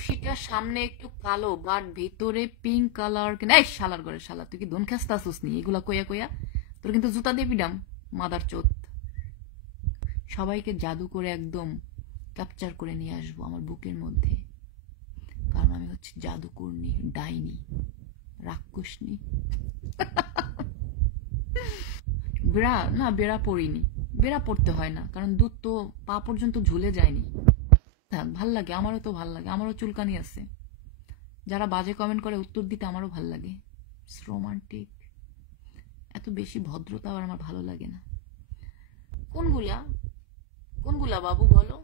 কুশিটা সামনে একটু কালো বাট ভিতরে পিঙ্ক কালার। এই শালার করে শালা, তুই কি দোন খাস্তা আসুস নি? এগুলা কইয়া কইয়া তোর কিন্তু জুতা দিয়ে পিডাম মাদার চোত। সবাইকে জাদু করে একদম ক্যাপচার করে নিয়ে আসবো আমার বুকের মধ্যে, কারণ আমি হচ্ছে জাদুকর্ণী, ডাইনি, রাক্ষসনী। বেড়া না, বেড়া পড়িনি, বেড়া পড়তে হয় না, কারণ দুধ তো পা পর্যন্ত ঝুলে যায়নি। ভাল লাগে, আমারও তো ভাল লাগে, আমারও চুলকানি আছে। যারা বাজে কমেন্ট করে উত্তর দিতে আমারও ভাল লাগে। রোমান্টিক, এত বেশি ভদ্রতা আবার আমার ভালো লাগে না। কোনগুলা কোনগুলা বাবু বলো,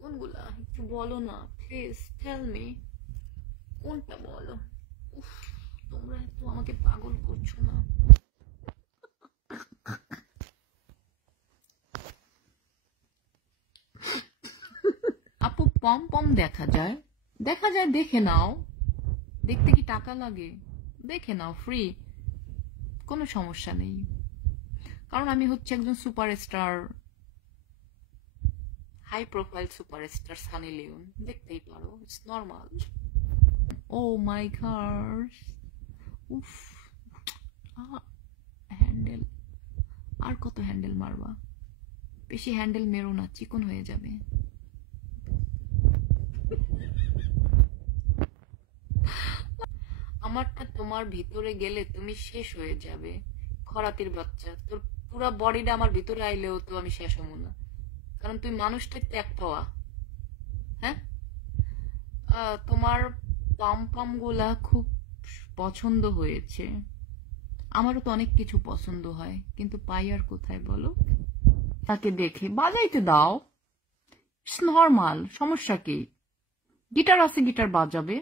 কোনগুলা একটু বলো না প্লিজ, টেল মি কোনটা বলো। উফ, তোমরা তো আমাকে পাগল করছো না। আপু পম পম দেখা যায়, দেখা যায়, দেখে নাও। দেখতে কি টাকা লাগে? দেখে নাও, ফ্রি, কোনো সমস্যা নেই। কারণ আমি হচ্ছে একজন superstar, high profile superstar Sunny Leone, দেখতেই পারো, it's normal. Oh my god, উফ, হ্যান্ডেল, আর কত হ্যান্ডেল মারবা? বেশি হ্যান্ডেল মেরো না, চিকন হয়ে যাবে। আমারটা তোমার ভিতরে গেলে তুমি শেষ হয়ে যাবে, খরাতির বাচ্চা। তোর পুরা বডিটা আমার ভিতরে আইলেও তো আমি শেষ হবো না, কারণ তুই মানুষটাই তো এক পাওয়া। হ্যাঁ, তোমার পাম পাম গুলা খুব পছন্দ হয়েছে। আমারও তো অনেক কিছু পছন্দ হয়, কিন্তু পাই আর কোথায় বলো? তাকে দেখে বাজাইতে দাও, ইটস নর্মাল, সমস্যা কি? গিটার আছে, গিটার বাজাবে,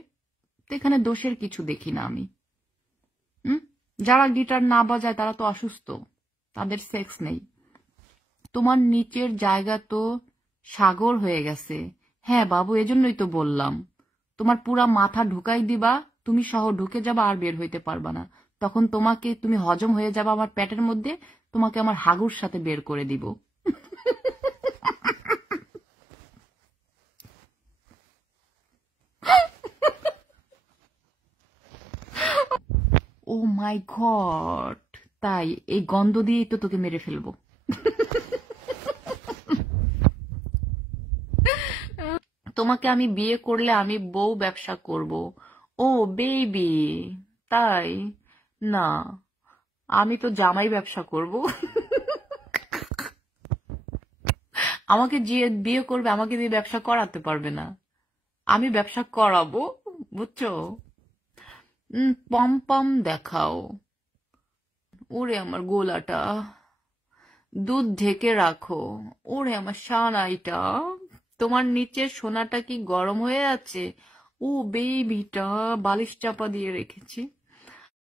তো এখানে দোষের কিছু দেখি না আমি। যারা গিটার না বাজায় তারা তো অসুস্থ, তাদের সেক্স নেই। তোমার নিচের জায়গা তো সাগর হয়ে গেছে। হ্যাঁ বাবু, এজন্যই তো বললাম, তোমার পুরা মাথা ঢুকাই দিবা, তুমি সহ ঢুকে যাবা, আর বের হইতে পারবা না। তখন তোমাকে, তুমি হজম হয়ে যাবা আমার পেটের মধ্যে, তোমাকে আমার হাগুর সাথে বের করে দিব। ও মাই গড, তাই এই গন্ধ দিয়েই তো তোকে মেরে ফেলবো। তোমাকে আমি বিয়ে করলে আমি বউ ব্যবসা করব। ও বেবি, তাই না, আমি তো জামাই ব্যবসা করব। আমাকে যে বিয়ে করবে আমাকে দিয়ে ব্যবসা করাতে পারবে না, আমি ব্যবসা করাবো, বুঝছো? পম পম দেখাও। ওরে আমার গোলাটা, দুধ ঢেকে রাখো। ওরে আমার সানাইটা, তোমার নিচের সোনাটা কি গরম হয়ে আছে? ও বেবিটা, বালিশ চাপা দিয়ে রেখেছি।